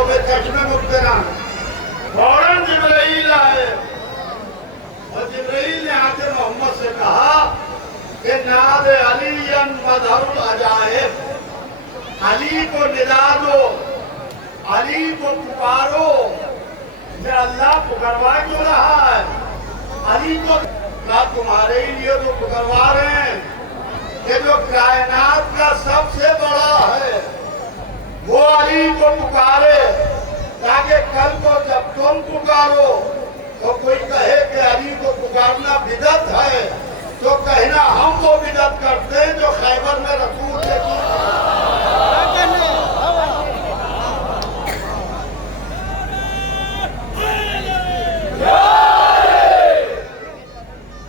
وہ بے چشم مبتران فوراً جبرائیل آئے اور جبرائیل نے آتے محمد سے کہا کہ ناد علی مظہر العجائب، علی کو ندا دو، علی کو پکارو۔ کہ اللہ پکروا کیوں رہا ہے؟ علی کو تمہارے ہی لیے تو پکروا رہے ہیں کہ جو کائنات کا سب سے بڑا ہے وہ علی کو پکارے، تاکہ کل کو جب تم پکارو تو کوئی کہے کہ علی کو پکارنا بدعت ہے تو کہنا ہم وہ بدعت کرتے ہیں جو خیبر میں رسول سے کی۔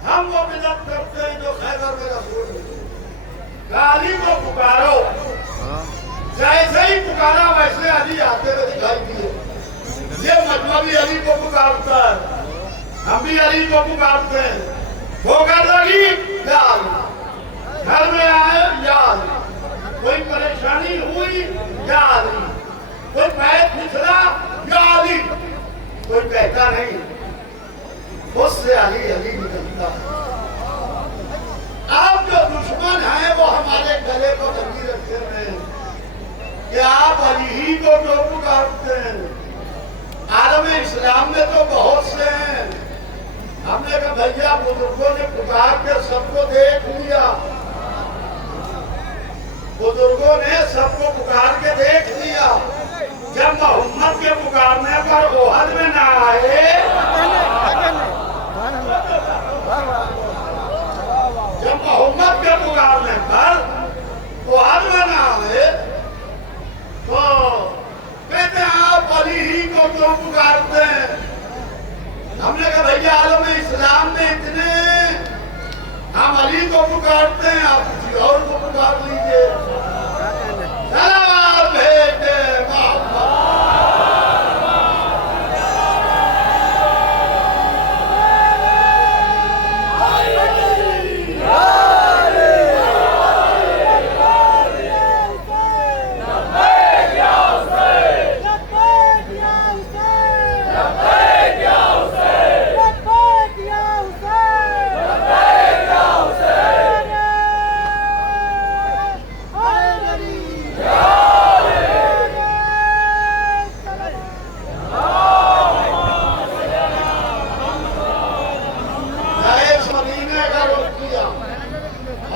ہم وہ بدعت کرتے ہیں جو خیبر میں رسول سے کی۔ علی کو پکارو، جیسے ہی پکارا ویسے علی آتے ہوئے دکھائی دیے۔ یہ مجمع بھی علی کو پکارتا ہے، ہم بھی علی کو پکارتے ہیں۔ وہ گھر لگی یا علی، گھر میں آئے یا علی، کوئی پریشانی ہوئی یا علی، کوئی پیر پھسلا یا علی، کوئی کہتا نہیں اس سے علی علی نکلتا ہے۔ آپ جو دشمن ہیں وہ ہمارے گلے کو لگی رکھتے ہیں کہ آپ علی ہی کو جو پکارتے ہیں۔ عالم اسلام میں تو بہت سے ہیں، ہم نے کہا بھیا بزرگوں نے پکار کے سب کو دیکھ لیا، بزرگوں نے سب کو پکار کے دیکھ لیا، جب محمد کے پکارنے پر احد میں نہ آئے، جب محمد کے پکارنے پر احد میں نہ آئے تو کہتے ہیں آپ علی ہی کو کیوں پکارتے ہیں؟ ہم نے کہا بھئی عالم اسلام میں اتنے ہم علی کو پکارتے ہیں، آپ کسی اور کو پکار لیجئے۔ سلام بھیجے محمد۔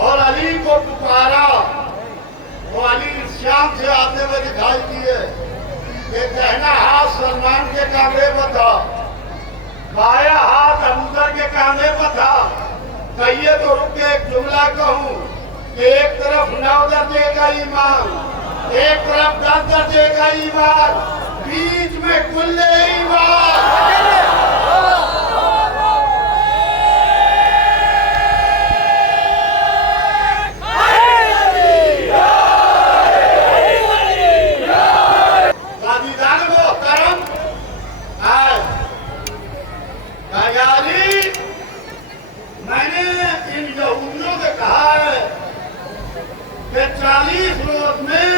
اور علی کو پکارا تو علی شام سے آتے ہوئے دکھائی دیے کہ دہنا ہاتھ سلمان کے کاندھے پر تھا، بایاں ہاتھ ابوذر کے کاندھے پر تھا۔ کہیے تو رک کے ایک جملہ کہوں کہ ایک طرف 9 درجے کا ایمان، ایک طرف 10 درجے کا ایمان، بیچ میں کل ایمان۔ میں نے ان یہودیوں سے کہا ہے کہ 40 روز میں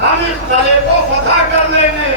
ہم اس قلعے کو فتح کر لیں گے۔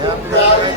39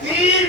3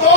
2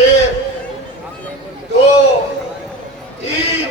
1 2 3।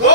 2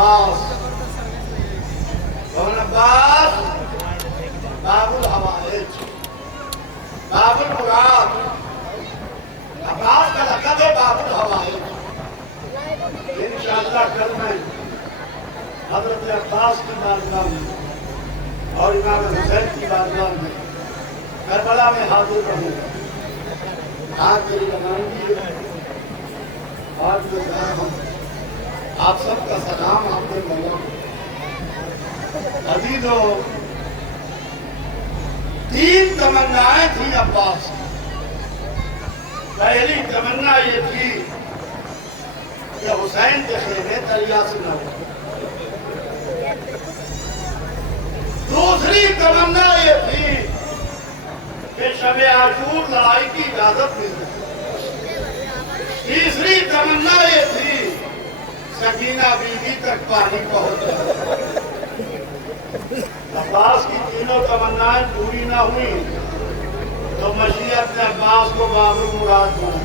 عباس کون عباس باب الحوائج باب المراد عباس کا لقب ہے باب الحوائج انشاءاللہ کل میں حضرت عباس کی بارگاہ میں اور امام حسین کی بارگاہ میں کربلا میں حاضر رہوں آج میری روانگی ہے اور جو آپ سب کا سلام آپ کے مولا عزیزو 3 تمنائیں تھیں عباس پہلی تمنا یہ تھی کہ حسین کے خیمے دریا سے نہ ہو دوسری تمنا یہ تھی کہ شب عاشور لڑائی کی اجازت مل جائے تیسری تمنا یہ تھی سکینہ بیوی تک پانی پہنچ جائے عباس کی تینوں تمنائیں پوری نہ ہوئی تو مشیت نے عباس کو باب المراد بنا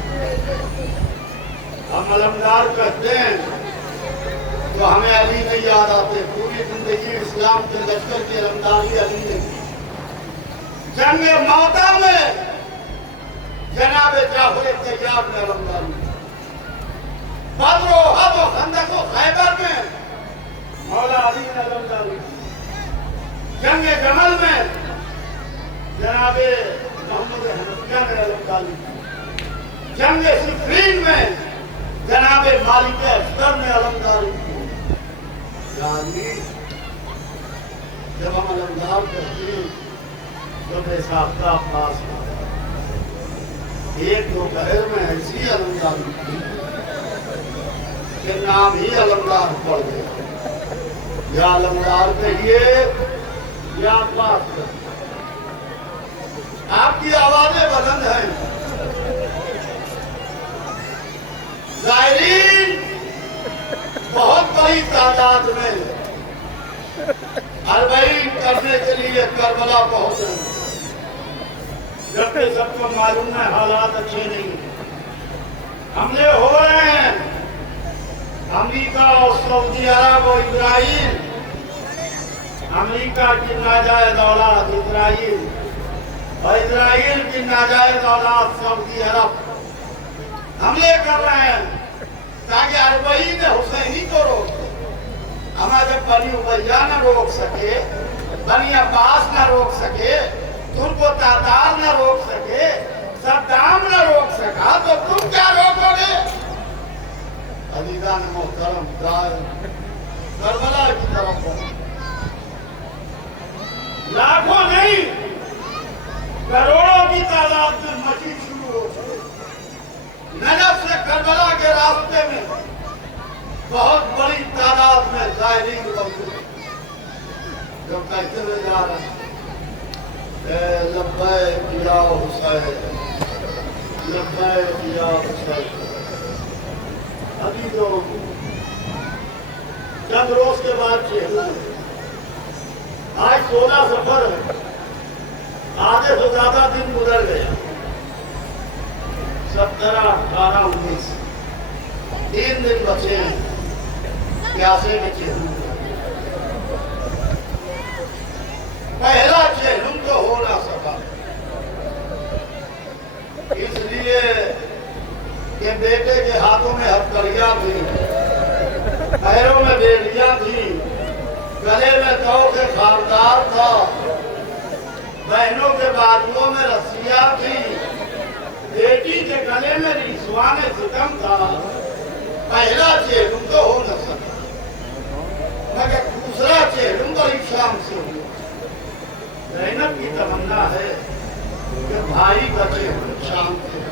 ہم علمدار کہتے ہیں تو ہمیں علی نہیں یاد آتے پوری زندگی اسلام کے لشکر کی علمداری علی نے کی جنگ موتا میں جناب جعفر طیار نے علمداری بدر و احد و خندق و خیبر میں مولا علی نے علمداری جنگ جمل میں جناب محمد حنفیہ نے علمداری جنگ صفین میں جناب مالک افضل نے علمداری یعنی جب ہم علمدار کرتے ہیں تو بے ساختہ پاس ایک دوپہر میں ایسی علمداری کی کہ نام ہی علمدار پڑ گیا یا علمدار کہیے یا پاس کہیے آپ کی آوازیں بلند ہیں زائرین بہت بڑی تعداد میں اربعین کرنے کے لیے کربلا پہنچے جبکہ سب کو معلوم ہے حالات اچھے نہیں حملے ہو رہے ہیں امریکہ اور سعودی عرب اور اسرائیل امریکہ کی ناجائز اولاد اسرائیل اور اسرائیل کی ناجائز اولاد سعودی عرب حملے کر رہے ہیں تاکہ اربعین حسینی کو روک دے ہمیں جب بنی امیہ نہ روک سکے بنی عباس نہ روک سکے ترک و تاتار نہ روک سکے صدام نہ روک سکا تو تم کیا روکو گے عزیزان محترم کربلا کی طرف لاکھوں نہیں کروڑوں کی تعداد میں مچی شروع ہو چکی نجف سے کربلا کے راستے میں بہت بڑی تعداد میں زائرین موجود جو کہتے ہوئے جا رہے ہیں لبیک یا حسین لبیک یا حسین ابھی تو چند روز کے بعد آج 16 سفر ہے آدھے سے زیادہ دن گزر گیا 17 18 19 3 دن بچے ہیں پیاسے میں چہلم پہلا چہلم تو ہو نہ سکا اس لیے کہ بیٹے کے ہاتھوں میں ہتھکڑیاں تھی پیروں میں بیڑیاں تھی گلے میں توق خاردار تھا بہنوں کے بازوؤں میں رسیاں تھی بیٹی کے گلے میں رسوان ستم تھا پہلا چہلم تو ہو نہ سکا مگر دوسرا چہلم بڑی شام سے ہوا زینب کی تمنا ہے کہ بھائی کا چہلم شام سے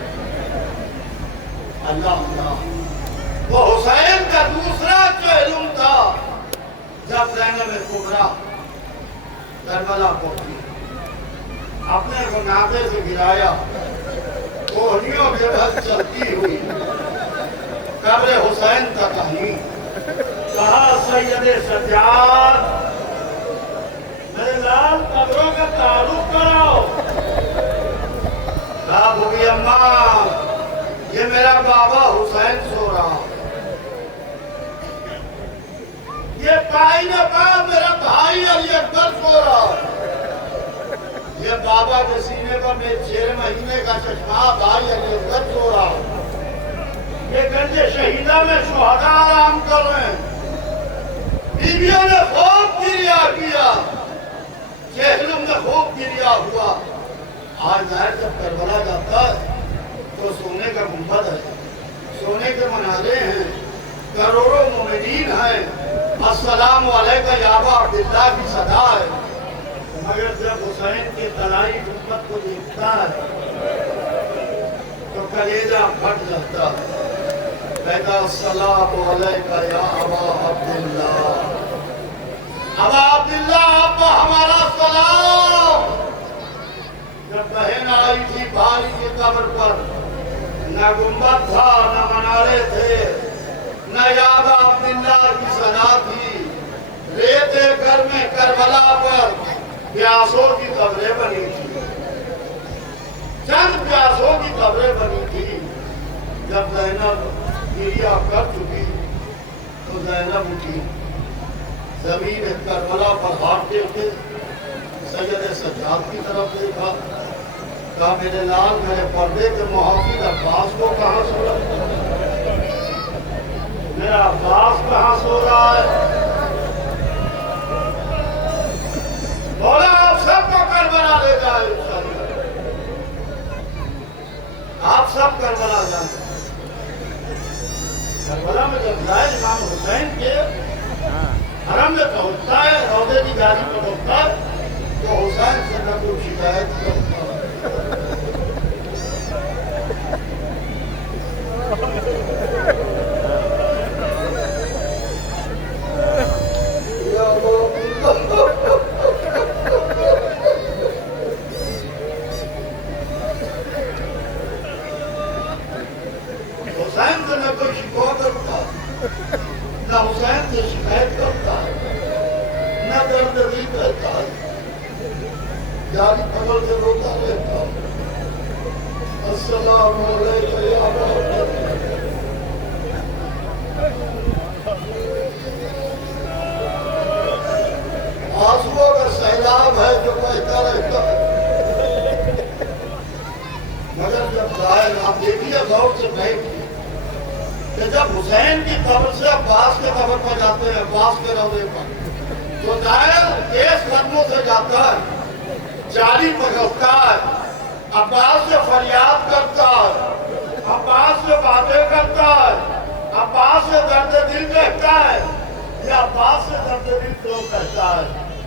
اللہ اللہ وہ حسین کا دوسرا چہلم تھا جب زینب کبریٰ کربلا پہنچی اپنے کو ناطے سے گرایا کوہنیوں کے بھر چلتی ہوئی قبر حسین تک آئی کہا سید سجاد میرے لال قبروں کا تعارف کراؤ کہا بھوگی اماں یہ میرا بابا حسین سو رہا بھائی نے کہا میرا بھائی علی اکبر سو رہا ہے۔ یہ بابا کے سینے پر میں 6 مہینے کا چشمہ بھائی علی اکبر سو رہا ہے۔ یہ گنج شہیدہ میں شہداء آرام کر رہے ہیں۔ بیویوں نے خوب گریا کیا، چہلوں میں خوب گریا ہوا۔ آج ظاہر جب کربلا جاتا ہے تو سونے کا گنبد ہے، سونے کے منارے ہیں، کروڑوں مومنین ہیں، السلام علیکہ یا ابا عبداللہ کی صدا ہے۔ مگر جب حسین کے طلائی گنبد کو دیکھتا ہے تو کلیجہ پھٹ جاتا ہے۔ کہتا السلام علیکہ یا ابا عبداللہ، ابا عبداللہ ابا ہمارا سلام۔ جب بہن آئی تھی بھائی کی قبر پر، نہ گنبد تھا نہ منارے تھے، نہ یا ابا عبداللہ کی صدا تھی۔ ریتے گھر میں کربلا پر پیاسوں کی قبریں بنی تھی، چند پیاسوں کی قبریں بنی تھی۔ جب زینب گریا کر چکی تو زینب اٹھی، زمین کربلا پر ہاتھ ٹیکے سید سجاد کی طرف دیکھا، کہا میرے لال میرے پردے کے محافظ عباس کو کہاں سو رہا ہے؟ میرا عباس کہاں سو رہا ہے؟ بولا آپ سب کو کربلا لے جائے انشاءاللہ، آپ سب کربلا جائیں۔ کربلا میں جب جائے امام حسین کے حرم میں پہنچتا ہے، روضے کی گاڑی پر پہنچتا ہے تو حسین سے نہ کوئی شکایت کرتا ہے۔ حسین سے نہ کوئی شکوہ کرتا، نہ حسین سے شکایت کرتا، نہ درد دل کرتا، جاری قبر سے روتا رہتا۔ السلام علیکم یا ابا عبداللہ۔ آنسوؤں کا سیلاب ہے جو بہتا رہتا ہے، مگر جب ظاہر آپ دیکھیے غور سے بیٹھ کہ جب حسین کی قبر سے عباس کے قبر پر جاتے ہیں، عباس کے روضے پر، تو ظاہر تیز قدموں سے جاتا ہے، جاری پکڑتا ہے، عباس سے فریاد کرتا ہے، عباس سے باتیں کرتا ہے، عباس سے درد دل کہتا ہے۔ یہ عباس سے درد دل کیوں کہتا ہے؟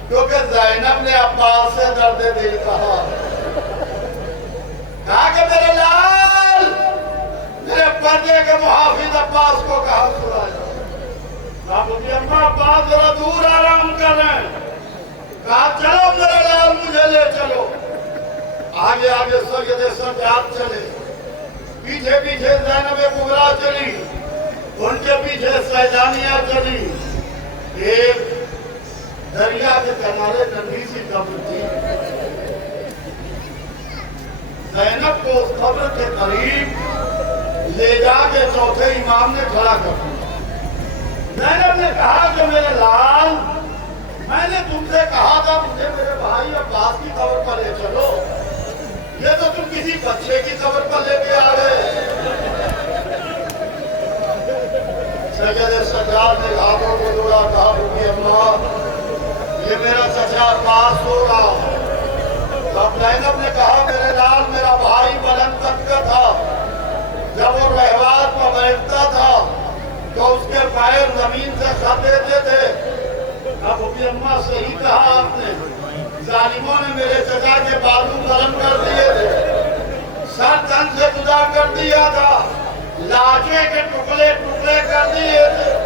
کیونکہ زینب نے عباس سے درد دل کہا، کہا کہ میرے لال میرے پردے کے محافظ عباس کو کہاں سلایا؟ کہا مجھے اماں عباس ذرا دور آرام کریں۔ کہا چلو میرے لال مجھے لے چلو۔ آگے آگے سید سجاد چلے، پیچھے پیچھے زینب کبریٰ چلی، ان کے پیچھے سیدانیہ چلی۔ ایک دریا کے کنارے ننھی سی قبر تھی، زینب کو اس قبر کے قریب لے جا کے چوتھے امام نے کھڑا کر دیا۔ زینب نے کہا کہ میرے لال میں نے تم سے کہا تھا مجھے میرے بھائی عباس کی قبر پر لے چلو، یہ تو تم کسی بچے کی قبر پر لے کے آ گئے۔ سید سجاد نے ہاتھوں کو جوڑا، کہا رکی اماں یہ میرا چچا عباس ہو رہا۔ اب زینب نے کہا میرے لال میرا بھائی بلند قد کا تھا، جب وہ رہوات پر بیٹھتا تھا تو اس کے پیر زمین سے خط دیتے تھے۔ اب رکی اماں صحیح کہا آپ نے، ظالموں نے میرے چچا کے بازو بلند کر دیے تھے، سر تن سے جدا کر دیا تھا، لاجے کے ٹکڑے ٹکڑے کر دیے تھے۔